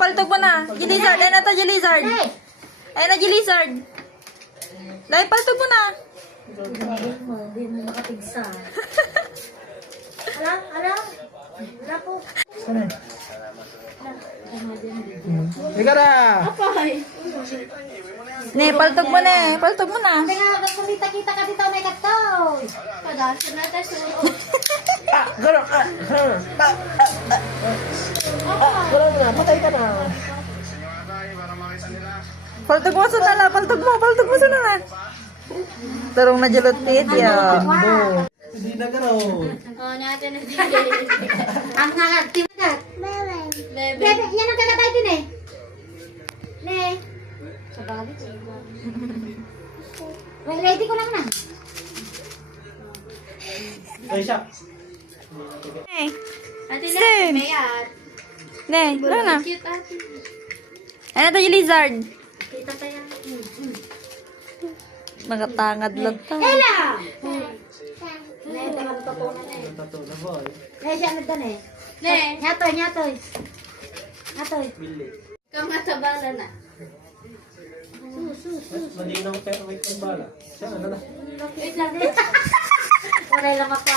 paltog mo na. Gilizard. Ayun na to, Gilizard. Ayun na, Gilizard. Lai, paltog mo na. Hindi mo makapigsa. Ala po. Sana? Ika na! Ne, paltog mo na eh. Paltog mo na. Kaya kumita-kita ka dito may katoy. Kadasa na tayo suot. Gano'n! Gano'n na! Patay ka na! Paltog mo sa nala. Paltog mo sa nala. Tarong na jalupit ya. Hindi na gano'n! Oh, natin na din. Ang nakakti mo ka. Bebe. Yan ang kakatay din eh. Ne. Sabagit. Ready ko lang na. Ay siya! Ne. Ate Same. Mayat. Ne, wala na. Cute ate. Ayun na to, Gilizard. Kita tayo. Nakatangad lang to. Ella! Ne, tama na tapunan eh. Tato na boy. Ne, siya ano doon eh. Ne. Nyatoy. Nyatoy. Bili. Kamatabala na. Malinaw pero wait ang bala. Siya ano na? Wait lang din. Wala lang ako.